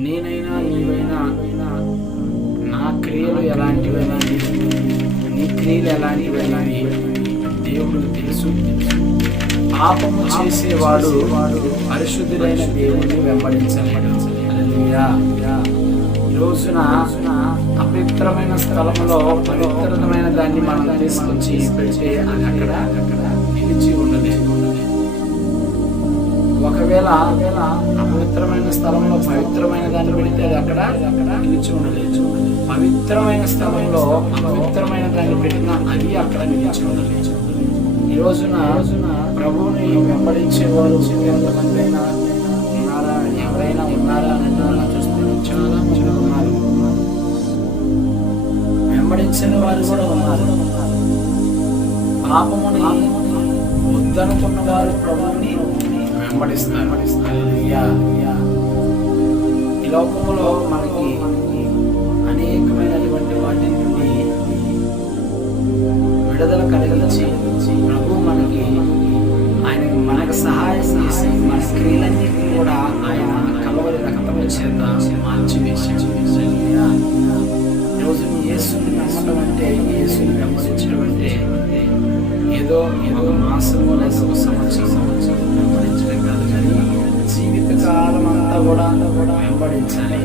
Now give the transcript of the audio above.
నేనైనా నీవైనా నా క్రియలు ఎలాంటివైనవి నీ క్రియలు వెళ్ళాలి దేవుడు తెలుసు. పాపము చేసేవాడు వాడు పరిశుద్ధుడైన దేవుడిని వెంబడించలేడు. రోజున అపవిత్రమైన స్థలంలో పవిత్రమైన దాన్ని మనం తీసుకొచ్చి పెడితే అక్కడ అక్కడ నిలిచి ఉండలేదు ఒకవేళ అపవిత్రమైన స్థలంలో పవిత్రమైన దాన్ని పెడితే అది అక్కడ అక్కడ నిలిచి ఉండలేదు. పవిత్రమైన స్థలంలో పవిత్రమైన దాన్ని పెట్టినా అది అక్కడ నిలిచి ఉండలేదు. ఈ రోజున ప్రభువుని వెంబడించే వారు ఎంతమంది అయినా ఉన్నారా? ఎవరైనా ఉన్నారా అని చూస్తే చాలా మంది ఉన్నారు. వెంబడించిన వారు కూడా ఉన్నారు. పాపముని వద్దనుకున్న వారు ప్రభువుని వెంబడిస్తారు ఈ లోకంలో మనకి అనేకమైనటువంటి వాటి నుండి విడుదల కలిగించి ప్రభు మనకి ఆయన మనకు సహాయం చేసి మన స్త్రీలన్నింటినీ కూడా ఆయన కలవరి రక్తం చేత మార్చి వేసి రోజు ఈరోజు యేసుని నమ్మడం అంటే యేసుని వెంబడించడం అంటే ఏదో ఏదో మాసము లేక సంవత్సరం సంవత్సరం. కూడా వెంబడించాలి.